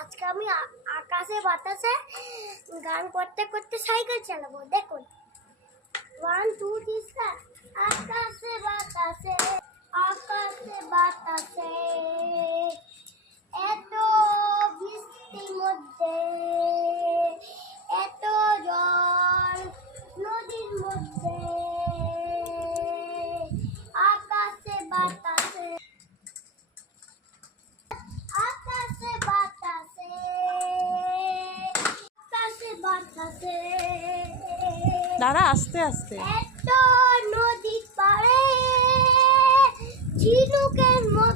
আজকে আমি আকাশে বাতাসে গান করতে করতে সাইকেল চালাবো। দেখুন 1 2 3 স্টার্ট। আকাশে বাতাসে আকাশে বাতাসে এত বৃষ্টির মধ্যে এত জল নদীর মধ্যে আকাশে বাতাসে আকাশে বাতাসে আকাশে বাতাসে দাঁড়া আস্তে আস্তে। এত নদীর পাড়ে ঝিনুকের